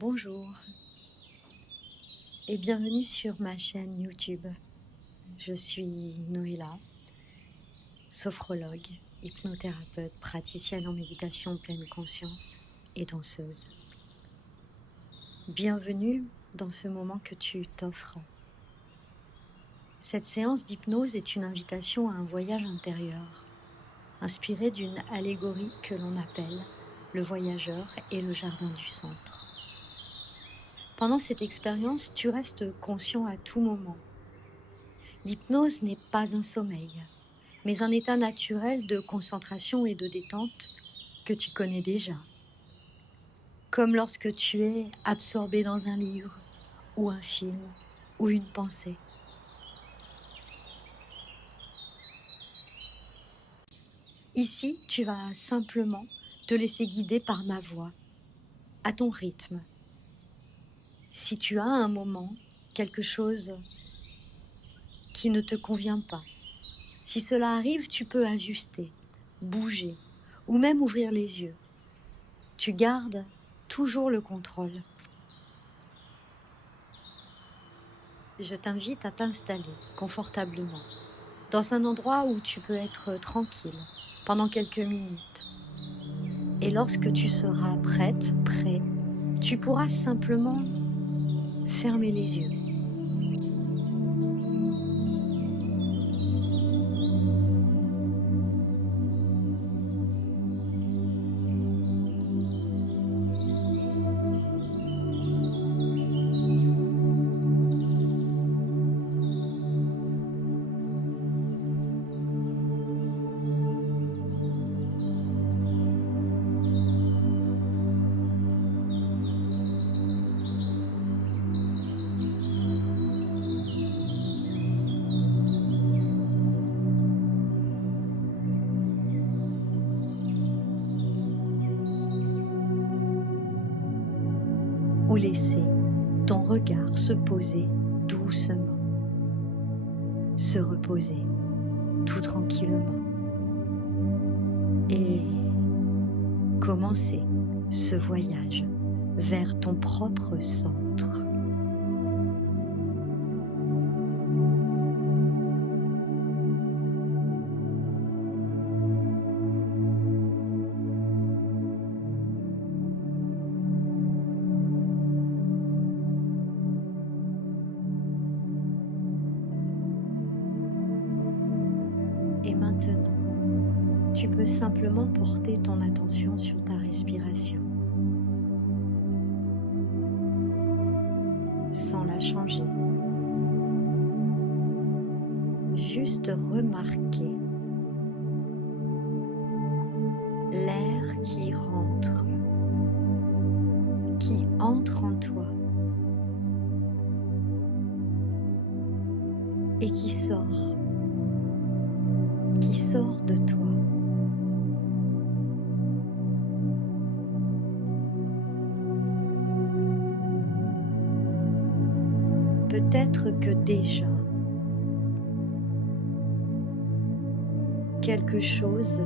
Bonjour et bienvenue sur ma chaîne YouTube. Je suis Noéla, sophrologue, hypnothérapeute, praticienne en méditation pleine conscience et danseuse. Bienvenue dans ce moment que tu t'offres. Cette séance d'hypnose est une invitation à un voyage intérieur, inspiré d'une allégorie que l'on appelle le voyageur et le jardin du centre. Pendant cette expérience, tu restes conscient à tout moment. L'hypnose n'est pas un sommeil, mais un état naturel de concentration et de détente que tu connais déjà. Comme lorsque tu es absorbé dans un livre, ou un film, ou une pensée. Ici, tu vas simplement te laisser guider par ma voix, à ton rythme. Si tu as un moment, quelque chose qui ne te convient pas, si cela arrive, tu peux ajuster, bouger, ou même ouvrir les yeux. Tu gardes toujours le contrôle. Je t'invite à t'installer confortablement dans un endroit où tu peux être tranquille pendant quelques minutes. Et lorsque tu seras prête, prêt, tu pourras simplement fermer les yeux. Ou laisser ton regard se poser doucement, se reposer tout tranquillement et commencer ce voyage vers ton propre centre. Et maintenant, tu peux simplement porter ton attention sur ta respiration, sans la changer. Juste remarquer l'air qui entre en toi et qui sort de toi. Peut-être que déjà quelque chose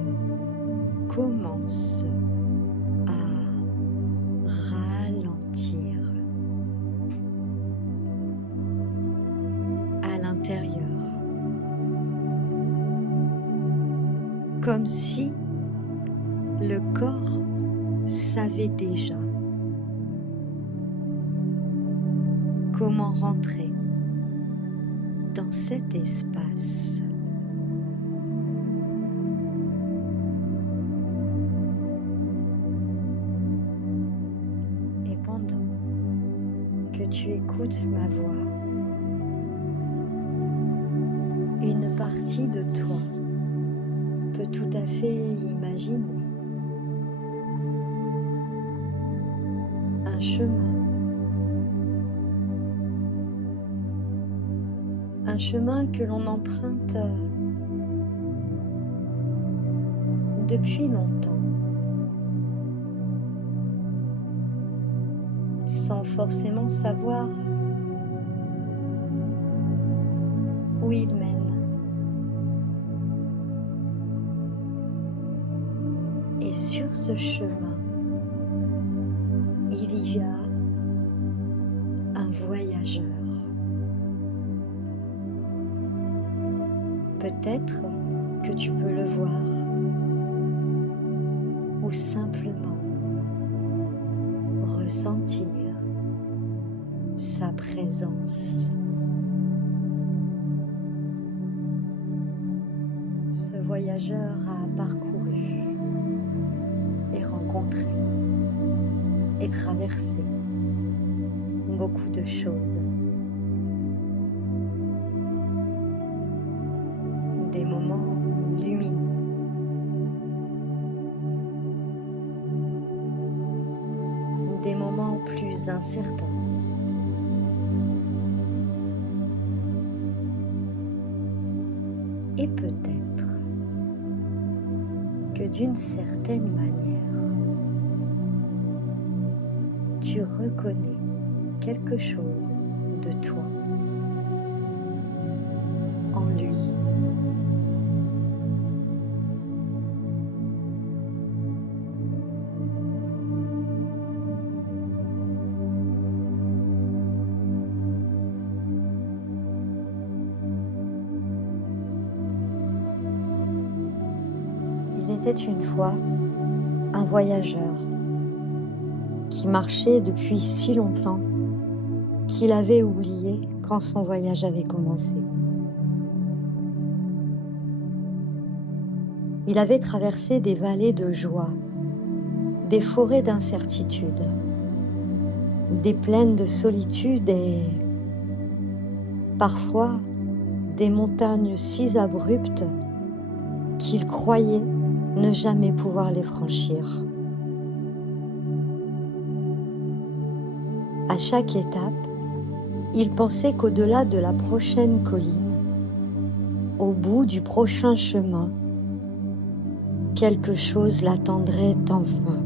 commence à ralentir à l'intérieur, comme si le corps savait déjà comment rentrer dans cet espace. Et pendant que tu écoutes ma voix, une partie de toi peut tout à fait imaginer un chemin que l'on emprunte depuis longtemps, sans forcément savoir où il mène. Et sur ce chemin, il y a voyageur. Peut-être que tu peux le voir ou simplement ressentir sa présence. Ce voyageur a parcouru et rencontré et traversé beaucoup de choses. Des moments lumineux, des moments plus incertains, et peut-être que d'une certaine manière, tu reconnais quelque chose de toi en lui. Il était une fois un voyageur qui marchait depuis si longtemps qu'il avait oublié quand son voyage avait commencé. Il avait traversé des vallées de joie, des forêts d'incertitude, des plaines de solitude et parfois des montagnes si abruptes qu'il croyait ne jamais pouvoir les franchir. À chaque étape, il pensait qu'au-delà de la prochaine colline, au bout du prochain chemin, quelque chose l'attendrait enfin.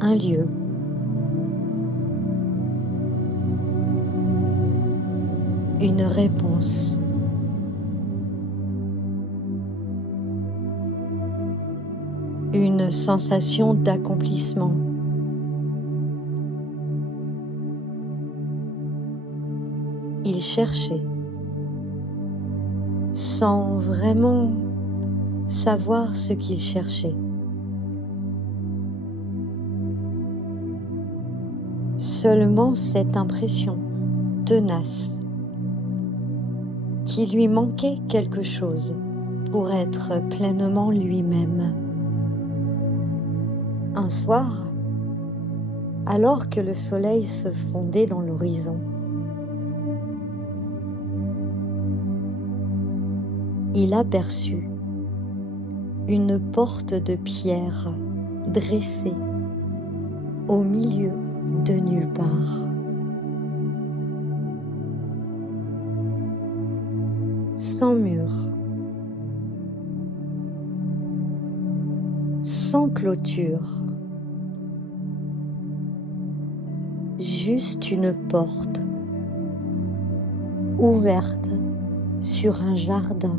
Un lieu, une réponse, une sensation d'accomplissement. Il cherchait, sans vraiment savoir ce qu'il cherchait. Seulement cette impression tenace qu'il lui manquait quelque chose pour être pleinement lui-même. Un soir, alors que le soleil se fondait dans l'horizon, il aperçut une porte de pierre dressée au milieu de nulle part. Sans mur, sans clôture, juste une porte ouverte sur un jardin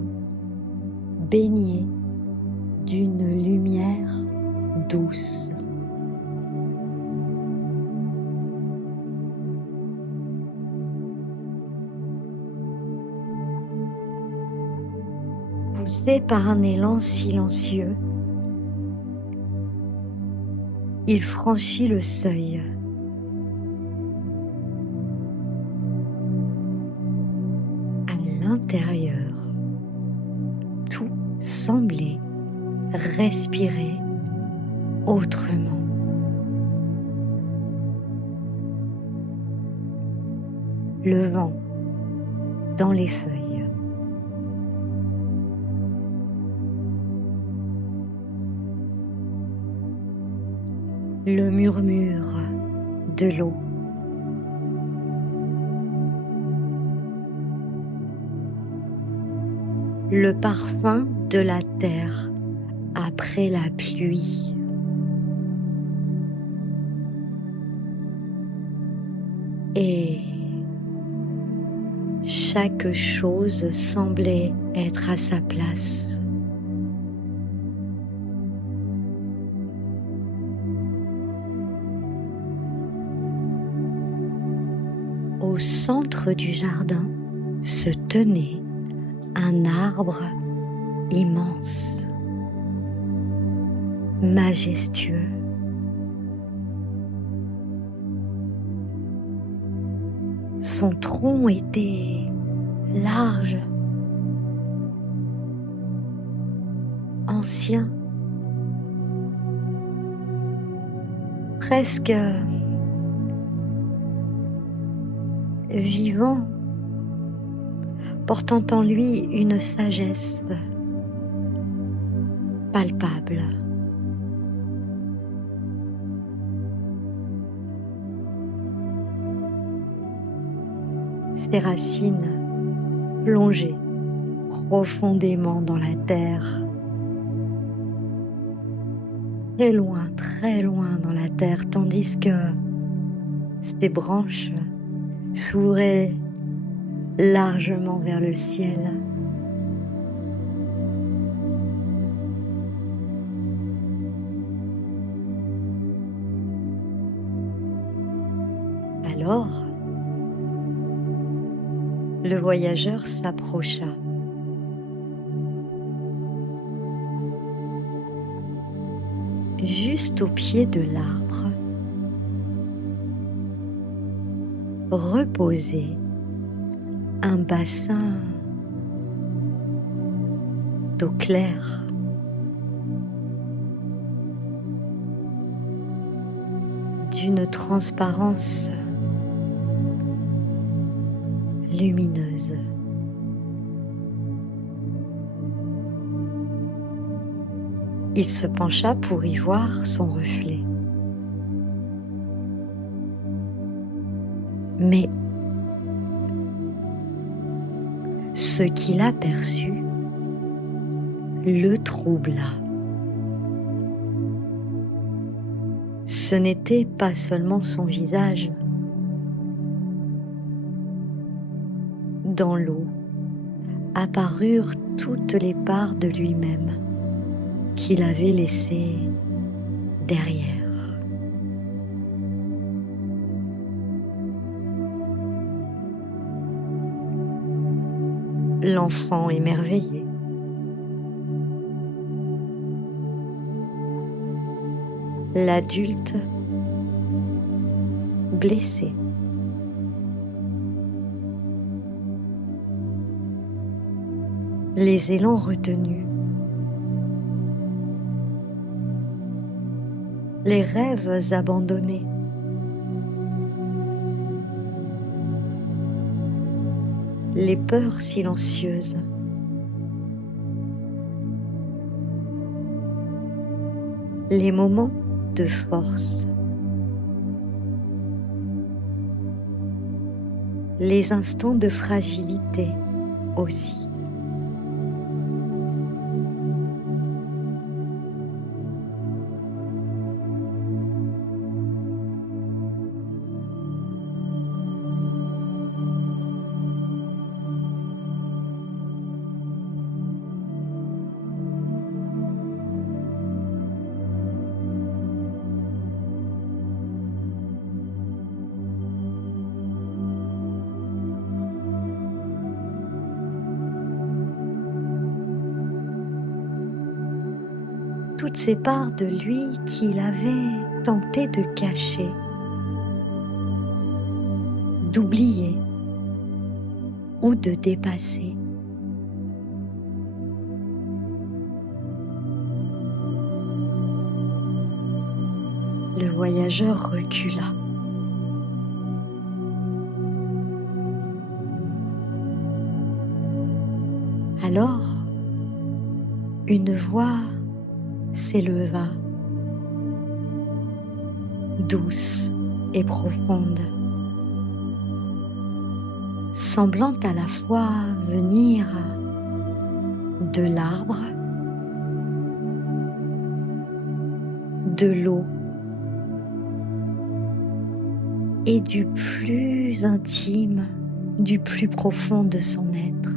baigné d'une lumière douce. Poussé par un élan silencieux, il franchit le seuil. À l'intérieur, tout semblait respirer autrement. Le vent dans les feuilles. Le murmure de l'eau. Le parfum de la terre après la pluie. Et chaque chose semblait être à sa place. Au centre du jardin se tenait un arbre immense, majestueux. Son tronc était large, ancien, presque vivant, portant en lui une sagesse palpable. Ses racines plongeaient profondément dans la terre, très loin dans la terre, tandis que ses branches s'ouvraient largement vers le ciel. Alors, le voyageur s'approcha. Juste au pied de l'arbre, reposait un bassin d'eau claire. D'une transparence lumineuse. Il se pencha pour y voir son reflet. Mais ce qu'il aperçut le troubla. Ce n'était pas seulement son visage. Dans l'eau apparurent toutes les parts de lui-même qu'il avait laissées derrière. L'enfant émerveillé, l'adulte blessé, les élans retenus, les rêves abandonnés, les peurs silencieuses, les moments de force, les instants de fragilité aussi. Toutes ces parts de lui qu'il avait tenté de cacher, d'oublier ou de dépasser. Le voyageur recula. Alors, une voix s'éleva, douce et profonde, semblant à la fois venir de l'arbre, de l'eau et du plus intime, du plus profond de son être.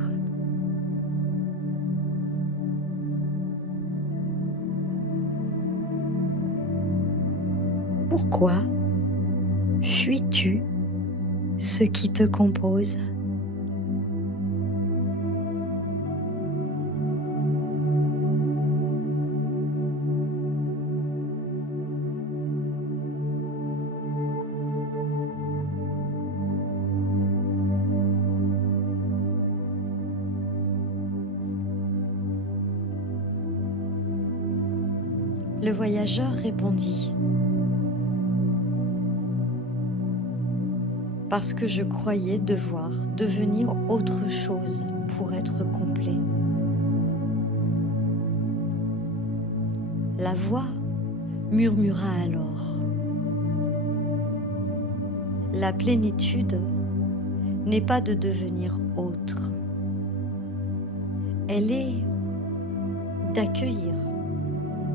Pourquoi fuis-tu ce qui te compose. Le voyageur répondit: parce que je croyais devoir devenir autre chose pour être complet. La voix murmura alors: la plénitude n'est pas de devenir autre, elle est d'accueillir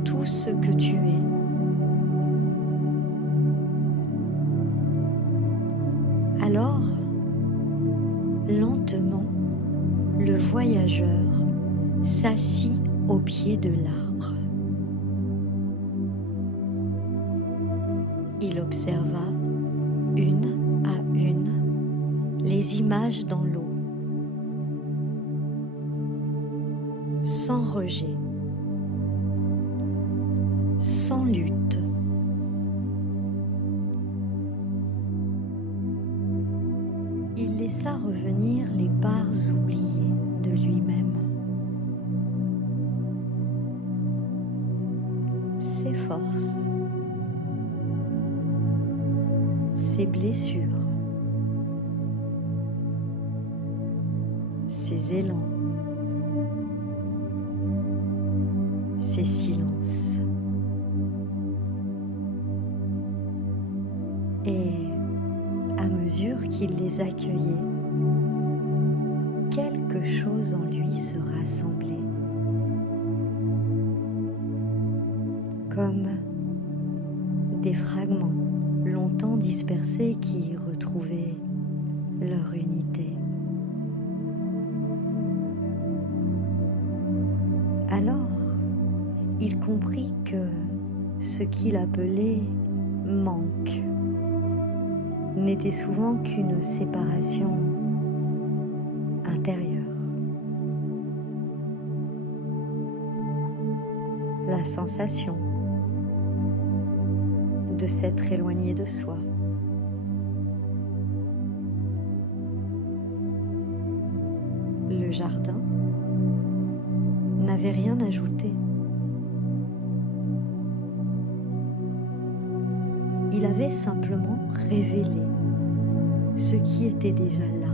tout ce que tu es. Alors, lentement, le voyageur s'assit au pied de l'arbre. Il observa une à une les images dans l'eau, sans rejet, sans lutte. Il laissa revenir les parts oubliées de lui-même, ses forces, ses blessures, ses élans, ses silences. Et à mesure qu'il les accueillait, quelque chose en lui se rassemblait, comme des fragments longtemps dispersés qui retrouvaient leur unité. Alors, il comprit que ce qu'il appelait manque n'était souvent qu'une séparation intérieure. La sensation de s'être éloigné de soi. Le jardin n'avait rien ajouté. Il avait simplement révélé ce qui était déjà là.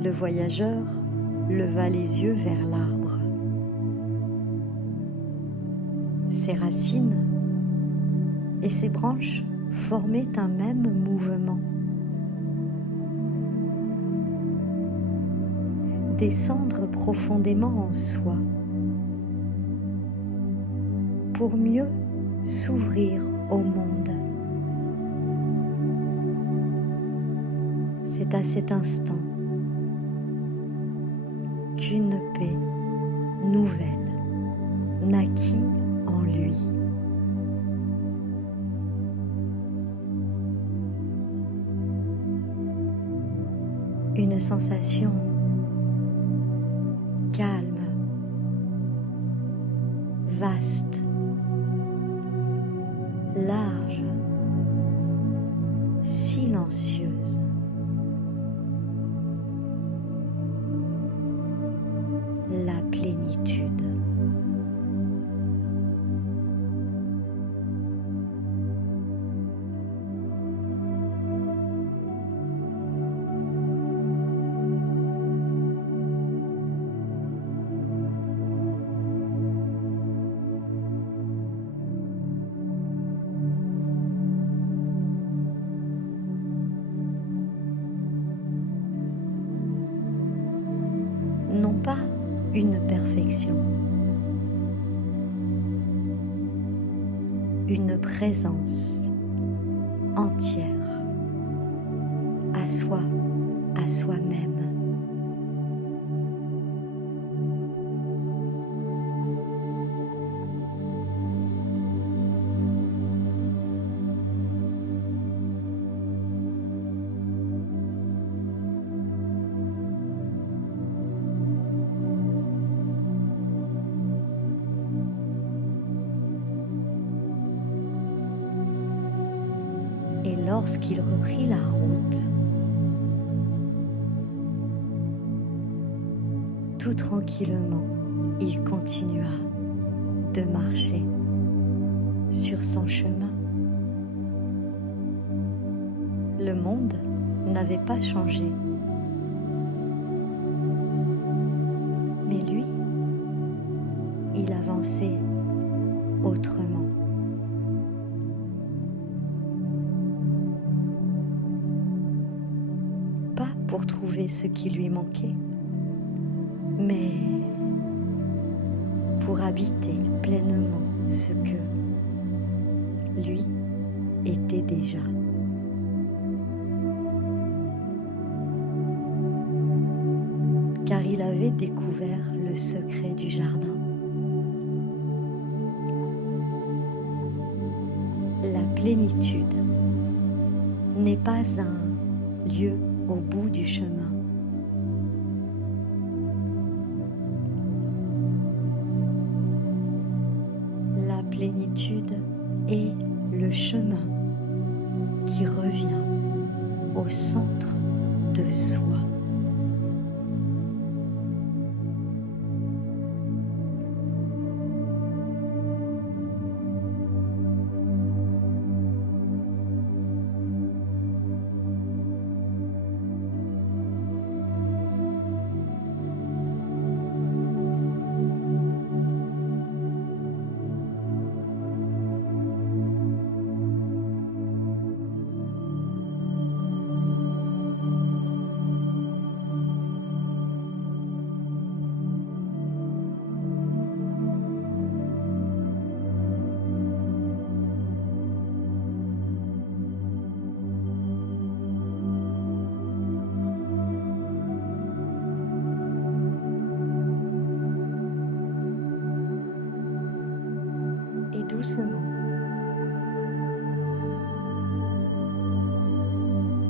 Le voyageur leva les yeux vers l'arbre. Ses racines et ses branches formaient un même mouvement. Descendre profondément en soi pour mieux s'ouvrir au monde. C'est à cet instant qu'une paix nouvelle naquit en lui. Une sensation calme, vaste, large, silencieuse. La plénitude. une présence entière à soi, à soi-même. Et lorsqu'il reprit la route, tout tranquillement, il continua de marcher sur son chemin. Le monde n'avait pas changé, mais lui, il avançait autrement. Pas pour trouver ce qui lui manquait, mais pour habiter pleinement ce que lui était déjà. Car il avait découvert le secret du jardin. La plénitude n'est pas un lieu au bout du chemin. La plénitude est le chemin qui revient au centre de soi. Doucement,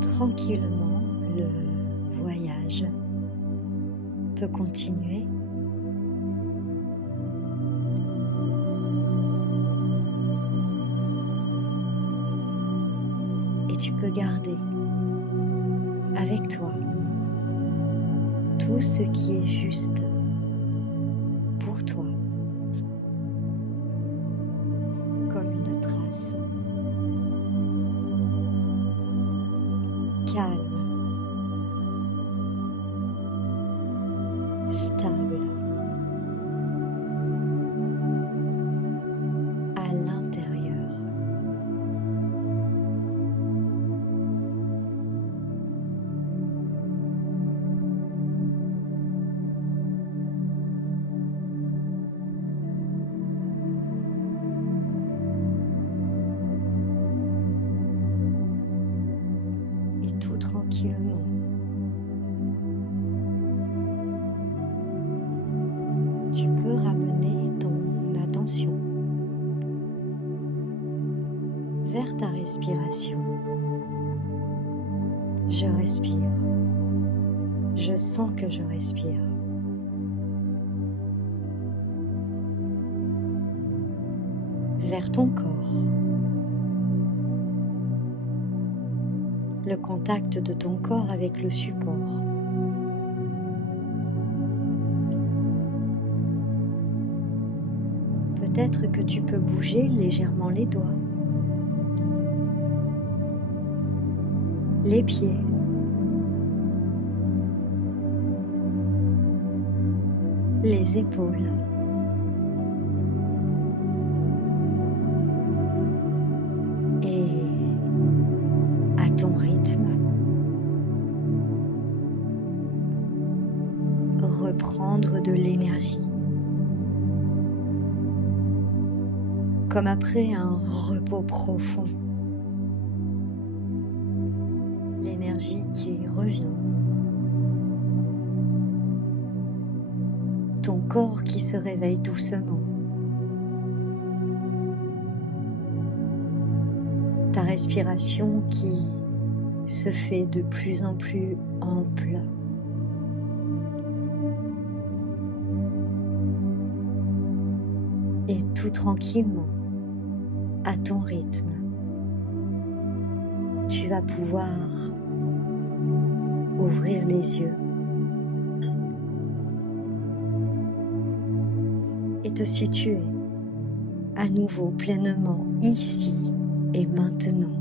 tranquillement, le voyage peut continuer. Et tu peux garder avec toi tout ce qui est juste pour toi. Comme une trace calme, stable, à l'intérieur. Tout tranquillement. Tu peux ramener ton attention vers ta respiration. Je respire. Je sens que je respire. Vers ton corps. Le contact de ton corps avec le support. Peut-être que tu peux bouger légèrement les doigts, les pieds, les épaules. Et à ton rythme, reprendre de l'énergie. comme après un repos profond. L'énergie qui revient. Ton corps qui se réveille doucement. Ta respiration qui se fait de plus en plus ample. Et tout tranquillement, à ton rythme, tu vas pouvoir ouvrir les yeux et te situer à nouveau pleinement ici et maintenant.